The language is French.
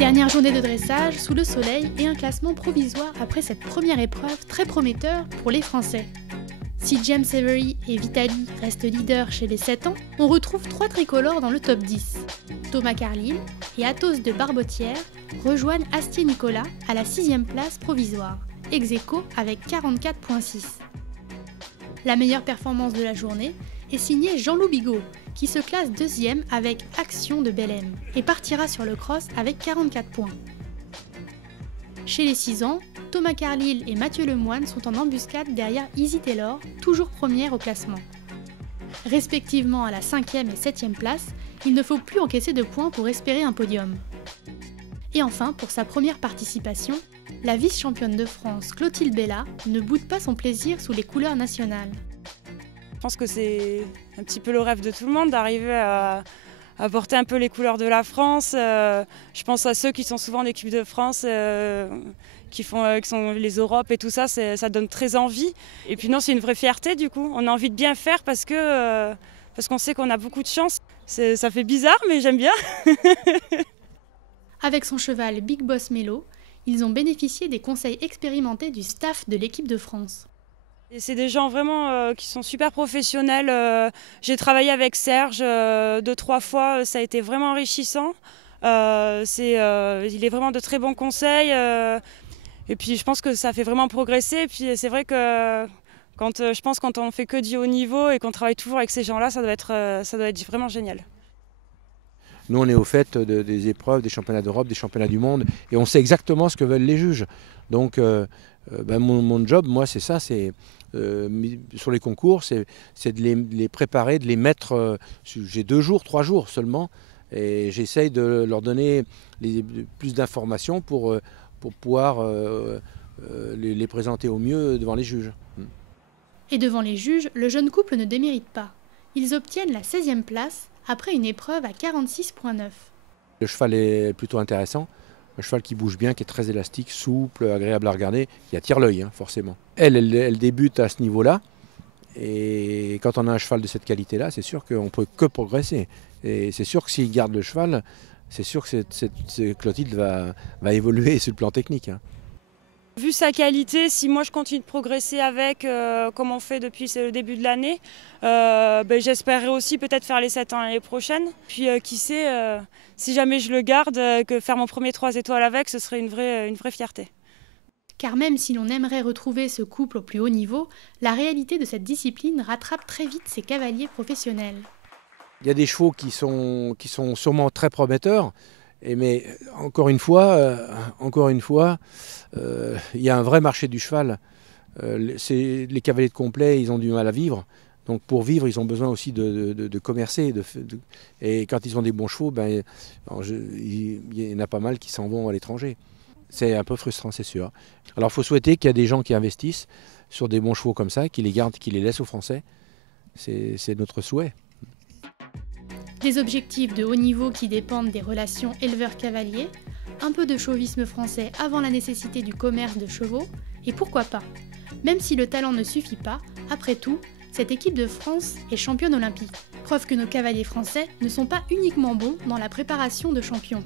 Dernière journée de dressage sous le soleil et un classement provisoire après cette première épreuve très prometteur pour les Français. Si James Avery et Vitaly restent leaders chez les 7 ans, on retrouve 3 tricolores dans le top 10. Thomas Carlyle et Athos de Barbotière rejoignent Astier-Nicolas à la 6e place provisoire, ex-aequo avec 44,6. La meilleure performance de la journée est signée Jean-Loup Bigot, qui se classe 2e avec Action de Bellem et partira sur le cross avec 44 points. Chez les 6 ans, Thomas Carlyle et Mathieu Lemoine sont en embuscade derrière Izzy Taylor, toujours première au classement. Respectivement à la 5e et 7e place, il ne faut plus encaisser de points pour espérer un podium. Et enfin, pour sa première participation, la vice-championne de France Clotilde Bella ne boude pas son plaisir sous les couleurs nationales. Je pense que c'est un petit peu le rêve de tout le monde d'arriver à porter un peu les couleurs de la France. Je pense à ceux qui sont souvent en équipe de France, qui sont les Europes et tout ça, ça donne très envie. Et puis non, c'est une vraie fierté du coup. On a envie de bien faire parce qu'on sait qu'on a beaucoup de chance. Ça fait bizarre, mais j'aime bien. Avec son cheval Big Boss Mélo, ils ont bénéficié des conseils expérimentés du staff de l'équipe de France. Et c'est des gens vraiment qui sont super professionnels. J'ai travaillé avec Serge 2-3 fois, ça a été vraiment enrichissant. Il est vraiment de très bons conseils. Et puis je pense que ça fait vraiment progresser. Et puis c'est vrai que quand on fait que du haut niveau et qu'on travaille toujours avec ces gens-là, ça doit être vraiment génial. Nous, on est au fait des épreuves, des championnats d'Europe, des championnats du monde, et on sait exactement ce que veulent les juges. Donc, mon job, moi, c'est ça, sur les concours, c'est de les préparer, de les mettre. J'ai 2 jours, 3 jours seulement, et j'essaye de leur donner plus d'informations pour pouvoir les présenter au mieux devant les juges. Et devant les juges, le jeune couple ne démérite pas. Ils obtiennent la 16e place après une épreuve à 46,9. Le cheval est plutôt intéressant, un cheval qui bouge bien, qui est très élastique, souple, agréable à regarder, qui attire l'œil, forcément. Elle débute à ce niveau-là, et quand on a un cheval de cette qualité-là, c'est sûr qu'on ne peut que progresser. Et c'est sûr que s'il garde le cheval, c'est sûr que Clotilde va évoluer sur le plan technique. Vu sa qualité, si moi je continue de progresser avec, comme on fait depuis le début de l'année, j'espérerais aussi peut-être faire les 7 ans l'année prochaine. Puis qui sait, si jamais je le garde, que faire mon premier 3 étoiles avec, ce serait une vraie fierté. Car même si l'on aimerait retrouver ce couple au plus haut niveau, la réalité de cette discipline rattrape très vite ses cavaliers professionnels. Il y a des chevaux qui sont sûrement très prometteurs, mais encore une fois, il y a un vrai marché du cheval. Les cavaliers de complet, ils ont du mal à vivre. Donc pour vivre, ils ont besoin aussi de commercer. Et quand ils ont des bons chevaux, il y en a pas mal qui s'en vont à l'étranger. C'est un peu frustrant, c'est sûr. Alors il faut souhaiter qu'il y a des gens qui investissent sur des bons chevaux comme ça, qui les gardent, qui les laissent aux Français. C'est notre souhait. Des objectifs de haut niveau qui dépendent des relations éleveurs-cavaliers, un peu de chauvisme français avant la nécessité du commerce de chevaux, et pourquoi pas. Même si le talent ne suffit pas, après tout, cette équipe de France est championne olympique. Preuve que nos cavaliers français ne sont pas uniquement bons dans la préparation de champions.